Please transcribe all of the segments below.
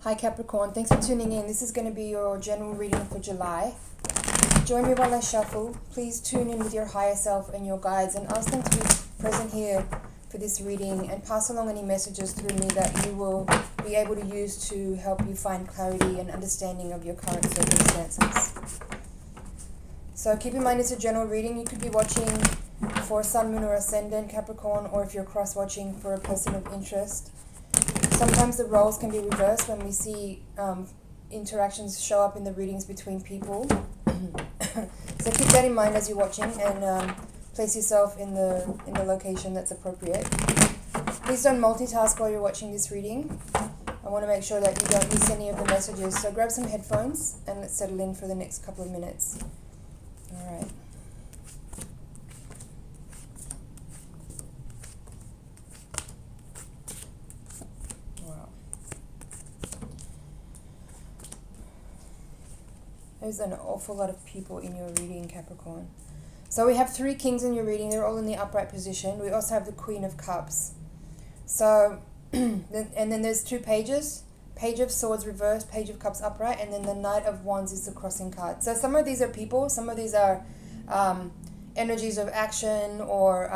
Hi Capricorn, thanks for tuning in. This is going to be your general reading for July. Join me while I shuffle. Please tune in with your higher self and your guides and ask them to be present here for this reading and pass along any messages through me that you will be able to use to help you find clarity and understanding of your current circumstances. So keep in mind it's a general reading. You could be watching for Sun, Moon or Ascendant Capricorn, or if you're cross-watching for a person of interest. Sometimes the roles can be reversed when we see interactions show up in the readings between people. So keep that in mind as you're watching and place yourself in the location that's appropriate. Please don't multitask while you're watching this reading. I want to make sure that you don't miss any of the messages. So grab some headphones and let's settle in for the next couple of minutes. All right. There's an awful lot of people in your reading, Capricorn. So we have 3 kings in your reading. They're all in the upright position. We also have the Queen of Cups. So, and then there's 2 pages. Page of Swords reversed, Page of Cups upright, and then the Knight of Wands is the crossing card. So some of these are people, some of these are energies of action or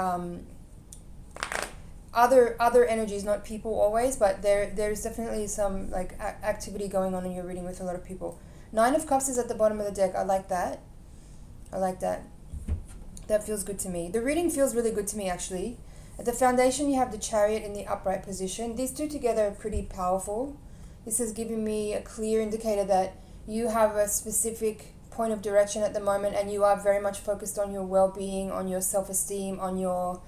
other energies, not people always, but there's definitely some like activity going on in your reading with a lot of people. 9 of Cups is at the bottom of the deck. I like that. That feels good to me. The reading feels really good to me, actually. At the foundation, you have the Chariot in the upright position. These 2 together are pretty powerful. This is giving me a clear indicator that you have a specific point of direction at the moment and you are very much focused on your well-being, on your self-esteem, on your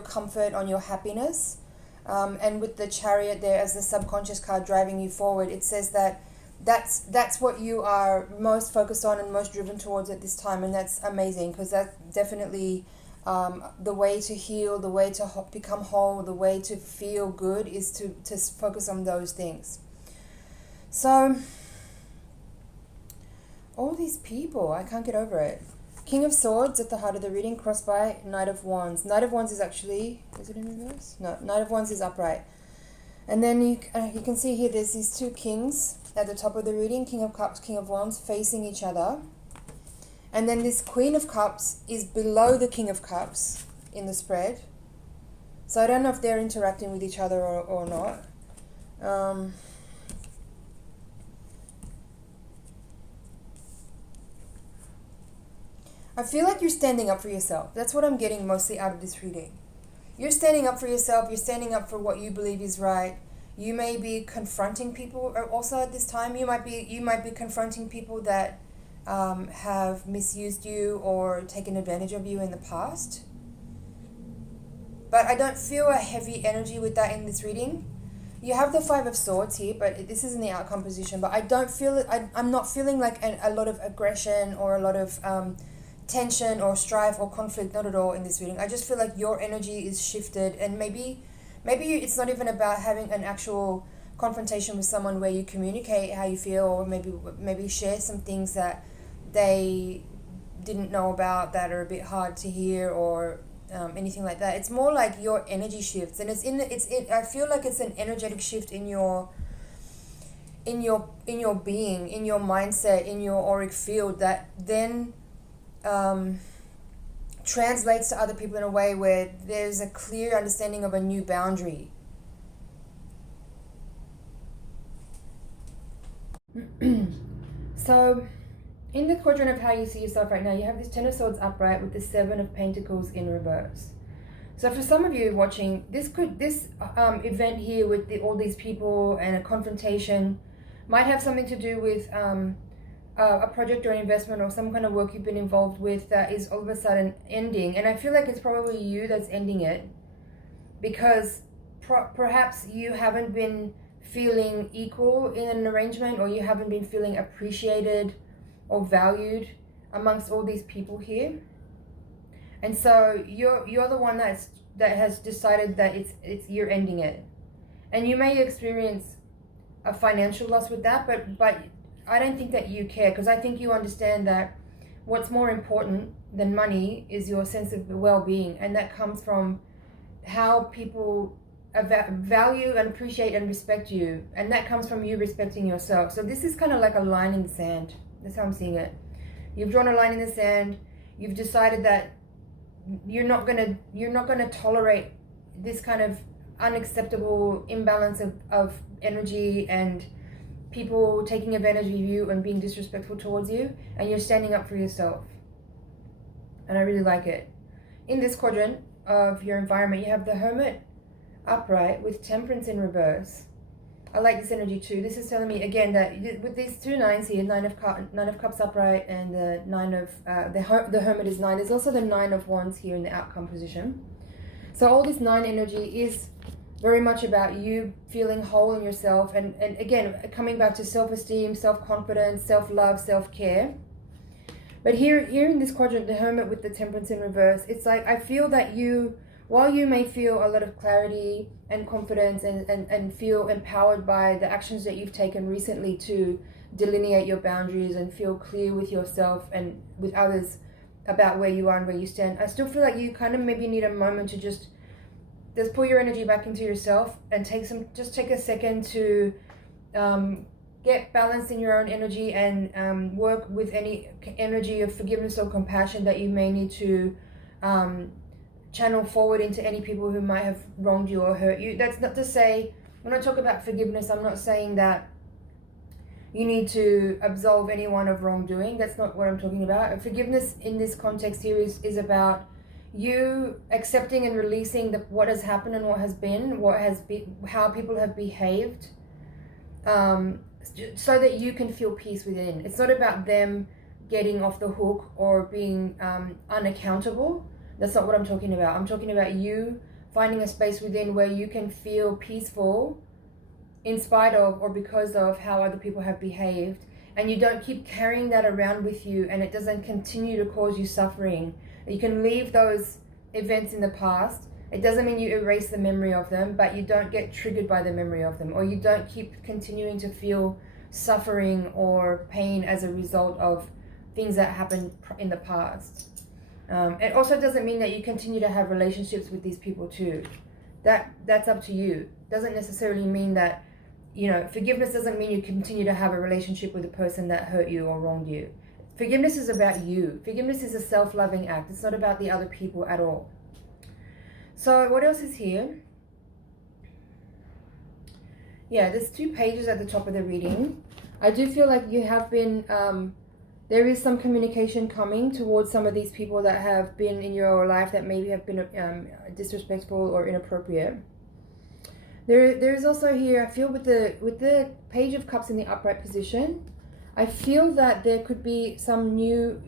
comfort, on your happiness. And with the Chariot there as the subconscious card driving you forward, it says that that's what you are most focused on and most driven towards at this time, and that's amazing because that's definitely the way to heal, the way to become whole, the way to feel good is to focus on those things. So all these people, I can't get over it. King of Swords at the heart of the reading, crossed by Knight of Wands. Knight of Wands is actually, is it in reverse? No, Knight of Wands is upright. And then you can see here there's these 2 kings at the top of the reading, King of Cups, King of Wands, facing each other. And then this Queen of Cups is below the King of Cups in the spread. So I don't know if they're interacting with each other or not. I feel like you're standing up for yourself. That's what I'm getting mostly out of this reading. You're standing up for yourself. You're standing up for what you believe is right. You may be confronting people also at this time. You might be confronting people that have misused you or taken advantage of you in the past. But I don't feel a heavy energy with that in this reading. You have the 5 of Swords here, but this is in the outcome position. But I don't feel it. I'm not feeling like a lot of aggression or a lot of tension or strife or conflict, not at all in this reading. I just feel like your energy is shifted, and maybe it's not even about having an actual confrontation with someone where you communicate how you feel, or maybe share some things that they didn't know about that are a bit hard to hear, or anything like that. It's more like your energy shifts, and I feel like it's an energetic shift in your being, in your mindset, in your auric field that then translates to other people in a way where there's a clear understanding of a new boundary. So in the quadrant of how you see yourself right now, you have this 10 of Swords upright with the 7 of Pentacles in reverse. So for some of you watching, this event here with all these people and a confrontation might have something to do with a project or an investment or some kind of work you've been involved with that is all of a sudden ending. And I feel like it's probably you that's ending it because perhaps you haven't been feeling equal in an arrangement, or you haven't been feeling appreciated or valued amongst all these people here. And so you're the one that has decided that you're ending it. And you may experience a financial loss with that, but I don't think that you care, because I think you understand that what's more important than money is your sense of well-being, and that comes from how people value and appreciate and respect you, and that comes from you respecting yourself. So this is kind of like a line in the sand. That's how I'm seeing it. You've drawn a line in the sand. You've decided that you're not gonna tolerate this kind of unacceptable imbalance of energy and people taking advantage of you and being disrespectful towards you, and you're standing up for yourself. And I really like it. In this quadrant of your environment, you have the Hermit upright with Temperance in reverse. I like this energy too. This is telling me again that with these two nines here, Nine of Cups upright and the Nine of the Hermit is 9. There's also the Nine of Wands here in the outcome position. So all this 9 energy is very much about you feeling whole in yourself, and again coming back to self-esteem, self-confidence, self-love, self-care. But here in this quadrant, the Hermit with the Temperance in reverse, it's like I feel that you, while you may feel a lot of clarity and confidence and feel empowered by the actions that you've taken recently to delineate your boundaries and feel clear with yourself and with others about where you are and where you stand, I still feel like you kind of maybe need a moment to just pull your energy back into yourself and take a second to get balanced in your own energy and work with any energy of forgiveness or compassion that you may need to channel forward into any people who might have wronged you or hurt you. That's not to say, when I talk about forgiveness, I'm not saying that you need to absolve anyone of wrongdoing. That's not what I'm talking about. Forgiveness in this context here is about you accepting and releasing what has happened and what has been, how people have behaved, so that you can feel peace within. It's not about them getting off the hook or being unaccountable. That's not what I'm talking about. I'm talking about you finding a space within where you can feel peaceful in spite of or because of how other people have behaved, and you don't keep carrying that around with you and it doesn't continue to cause you suffering. You can leave those events in the past. It doesn't mean you erase the memory of them, but you don't get triggered by the memory of them, or you don't keep continuing to feel suffering or pain as a result of things that happened in the past. It also doesn't mean that you continue to have relationships with these people too. That's up to you. Doesn't necessarily mean that, forgiveness doesn't mean you continue to have a relationship with a person that hurt you or wronged you. Forgiveness is about you. Forgiveness is a self-loving act. It's not about the other people at all. So what else is here? Yeah, there's 2 pages at the top of the reading. I do feel like you have been, there is some communication coming towards some of these people that have been in your life that maybe have been disrespectful or inappropriate. There is also here, I feel with the Page of Cups in the upright position, I feel that there could be some new,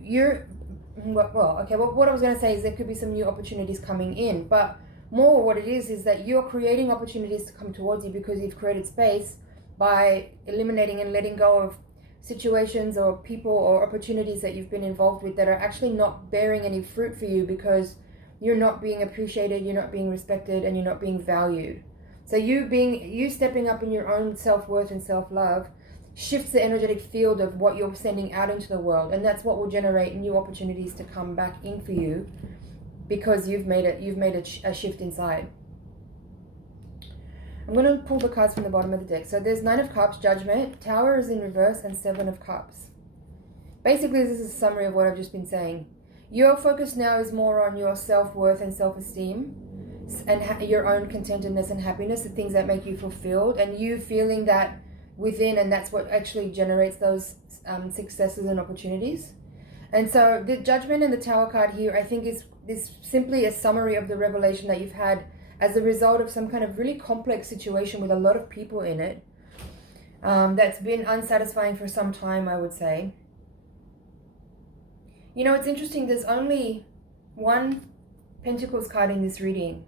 what I was going to say is there could be some new opportunities coming in, but more what it is that you're creating opportunities to come towards you because you've created space by eliminating and letting go of situations or people or opportunities that you've been involved with that are actually not bearing any fruit for you because you're not being appreciated, you're not being respected, and you're not being valued. So you stepping up in your own self-worth and self-love shifts the energetic field of what you're sending out into the world, and that's what will generate new opportunities to come back in for you because you've made a shift inside. I'm going to pull the cards from the bottom of the deck. So there's 9 of Cups, Judgment, Tower is in reverse, and 7 of Cups. Basically, this is a summary of what I've just been saying. Your focus now is more on your self-worth and self-esteem and your own contentedness and happiness, the things that make you fulfilled, and you feeling that within, and that's what actually generates those successes and opportunities. And so the Judgment and the Tower card here, I think is simply a summary of the revelation that you've had as a result of some kind of really complex situation with a lot of people in it, that's been unsatisfying for some time, I would say. It's interesting, there's only 1 Pentacles card in this reading,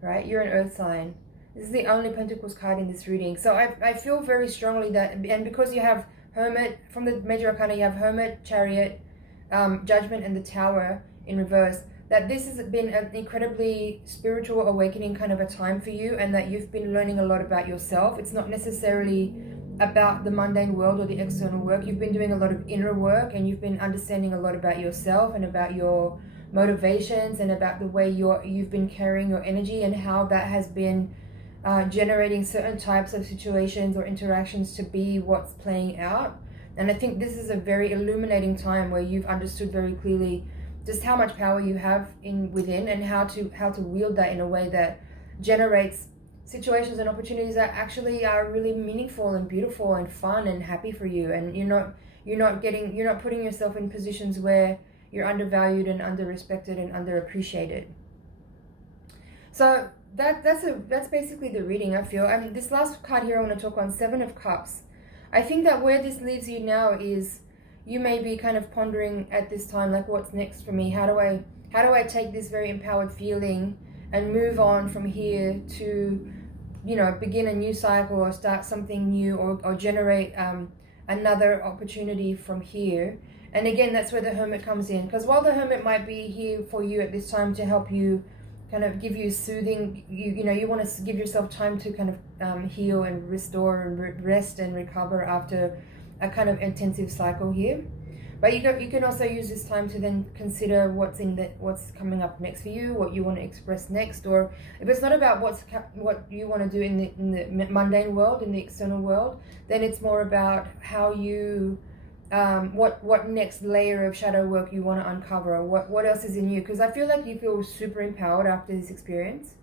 right? You're an Earth sign. This is the only Pentacles card in this reading. So I feel very strongly that, and because you have Hermit, from the Major Arcana, you have Hermit, Chariot, Judgment, and the Tower in reverse, that this has been an incredibly spiritual awakening kind of a time for you, and that you've been learning a lot about yourself. It's not necessarily about the mundane world or the external work. You've been doing a lot of inner work, and you've been understanding a lot about yourself and about your motivations and about the way you've been carrying your energy, and how that has been generating certain types of situations or interactions to be what's playing out. And I think this is a very illuminating time where you've understood very clearly just how much power you have within, and how to wield that in a way that generates situations and opportunities that actually are really meaningful and beautiful and fun and happy for you. And you're not putting yourself in positions where you're undervalued and underrespected and underappreciated. So that's basically the reading, I feel. I mean, this last card here I want to talk on, Seven of Cups. I think that where this leaves you now is you may be kind of pondering at this time, like, what's next for me? How do I take this very empowered feeling and move on from here to, you know, begin a new cycle or start something new, or generate another opportunity from here. And again, that's where the Hermit comes in, because while the Hermit might be here for you at this time to help you, kind of give you soothing, you want to give yourself time to kind of heal and restore and rest and recover after a kind of intensive cycle here. But you can also use this time to then consider what's coming up next for you, what you want to express next. Or if it's not about what you want to do in the mundane world, in the external world, then it's more about how you what next layer of shadow work you want to uncover, or what else is in you. Because I feel like you feel super empowered after this experience,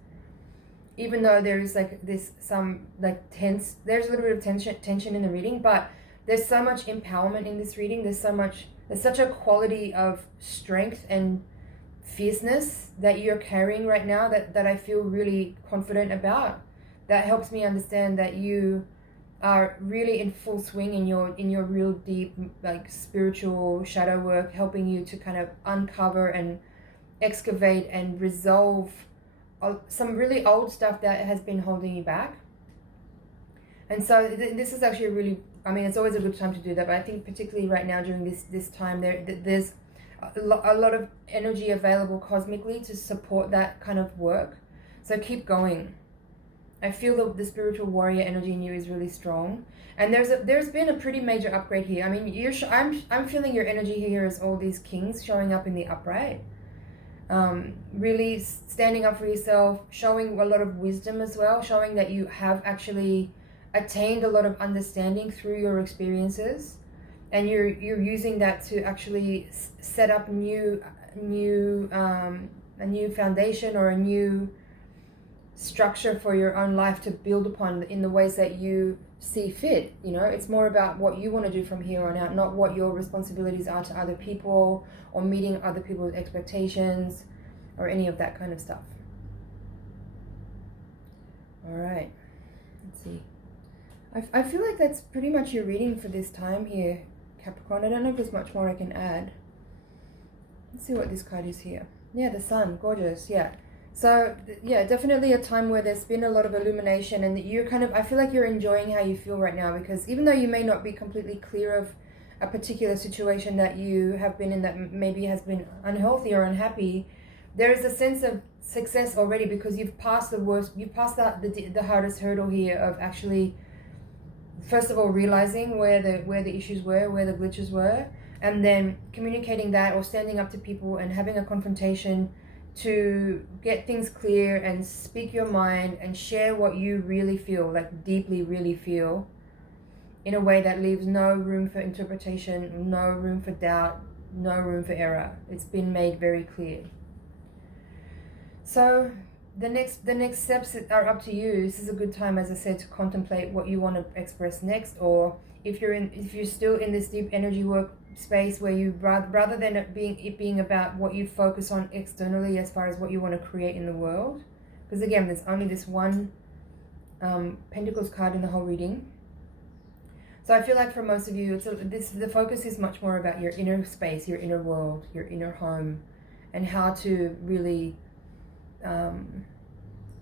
even though there is like this there's a little bit of tension in the reading, but there's so much empowerment in this reading. There's such a quality of strength and fierceness that you're carrying right now that I feel really confident about. That helps me understand that you are really in full swing in your real deep, like, spiritual shadow work, helping you to kind of uncover and excavate and resolve some really old stuff that has been holding you back. And so this is actually a really, I mean, it's always a good time to do that, but I think particularly right now during this time, there's a lot of energy available cosmically to support that kind of work. So keep going. I feel the spiritual warrior energy in you is really strong, and there's been a pretty major upgrade here. I mean, I'm feeling your energy here as all these kings showing up in the upright, really standing up for yourself, showing a lot of wisdom as well, showing that you have actually attained a lot of understanding through your experiences, and you're using that to actually set up a new foundation or a new structure for your own life to build upon in the ways that you see fit. You know, it's more about what you want to do from here on out, not what your responsibilities are to other people or meeting other people's expectations or any of that kind of stuff. All right, let's see. I feel like that's pretty much your reading for this time here, Capricorn. I don't know if there's much more I can add. Let's see what this card is here. Yeah, the Sun, gorgeous. Yeah. So yeah, definitely a time where there's been a lot of illumination, and you're I feel like you're enjoying how you feel right now, because even though you may not be completely clear of a particular situation that you have been in that maybe has been unhealthy or unhappy, there is a sense of success already, because you've passed the hardest hurdle here of actually, first of all, realizing where the issues were, where the glitches were, and then communicating that or standing up to people and having a confrontation to get things clear and speak your mind and share what you really feel, like deeply really feel, in a way that leaves no room for interpretation, no room for doubt, no room for error. It's been made very clear. So the next steps are up to you. This is a good time, as I said, to contemplate what you want to express next, or if you're still in this deep energy work space where you rather than it being about what you focus on externally as far as what you want to create in the world, because again, there's only this one Pentacles card in the whole reading. So I feel like for most of you, the focus is much more about your inner space, your inner world, your inner home, and how to really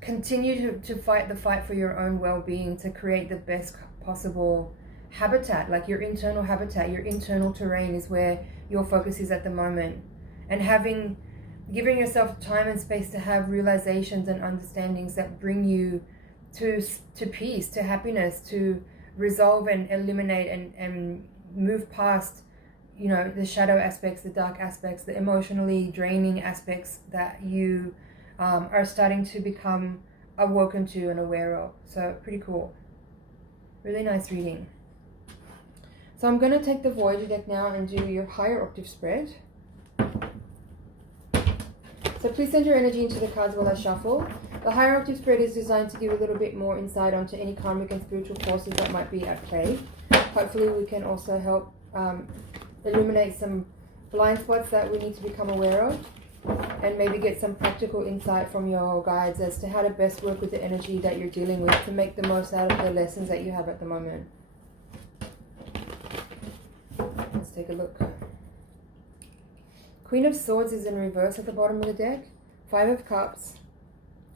continue to fight the fight for your own well-being, to create the best possible habitat, like your internal habitat, your internal terrain is where your focus is at the moment. And giving yourself time and space to have realizations and understandings that bring you to peace, to happiness, to resolve and eliminate and move past you know, the shadow aspects, the dark aspects, the emotionally draining aspects that you are starting to become awoken to and aware of. So pretty cool. Really nice reading. So I'm going to take the Voyager deck now and do your higher octave spread. So please send your energy into the cards while I shuffle. The higher octave spread is designed to give a little bit more insight onto any karmic and spiritual forces that might be at play. Hopefully we can also help illuminate some blind spots that we need to become aware of, and maybe get some practical insight from your guides as to how to best work with the energy that you're dealing with to make the most out of the lessons that you have at the moment. Let's take a look. Queen of Swords is in reverse at the bottom of the deck. 5 of Cups.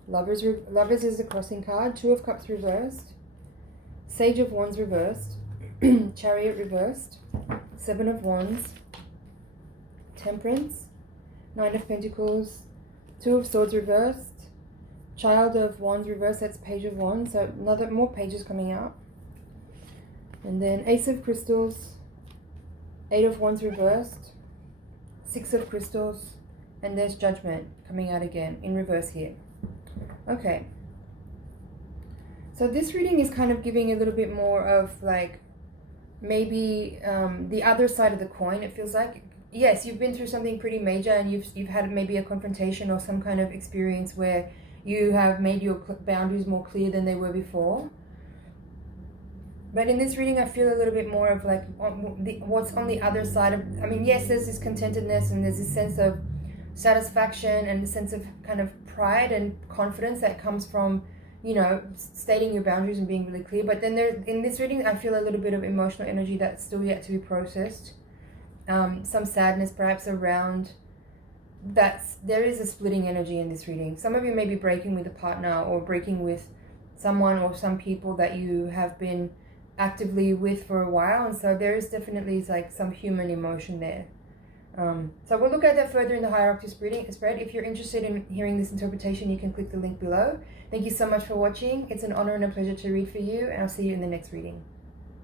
Lovers is the crossing card. 2 of Cups reversed. Sage of Wands reversed. Chariot reversed. 7 of Wands. Temperance. 9 of Pentacles. 2 of Swords reversed. Child of Wands reversed. That's Page of Wands. So more pages coming out. And then Ace of Crystals. 8 of Wands reversed. 6 of Crystals. And there's Judgment coming out again in reverse here. Okay. So this reading is kind of giving a little bit more of like maybe the other side of the coin. It feels like, yes, you've been through something pretty major, and you've had maybe a confrontation or some kind of experience where you have made your boundaries more clear than they were before. But in this reading, I feel a little bit more of like what's on the other side of, I mean, yes, there's this contentedness and there's this sense of satisfaction and a sense of kind of pride and confidence that comes from, you know, stating your boundaries and being really clear. But then in this reading, I feel a little bit of emotional energy that's still yet to be processed. Some sadness perhaps around that. There is a splitting energy in this reading. Some of you may be breaking with a partner or breaking with someone or some people that you have been actively with for a while, and so there is definitely like some human emotion there. So we'll look at that further in the higher octave spread. If you're interested in hearing this interpretation, you can click the link below. Thank you so much for watching. It's an honor and a pleasure to read for you, and I'll see you in the next reading.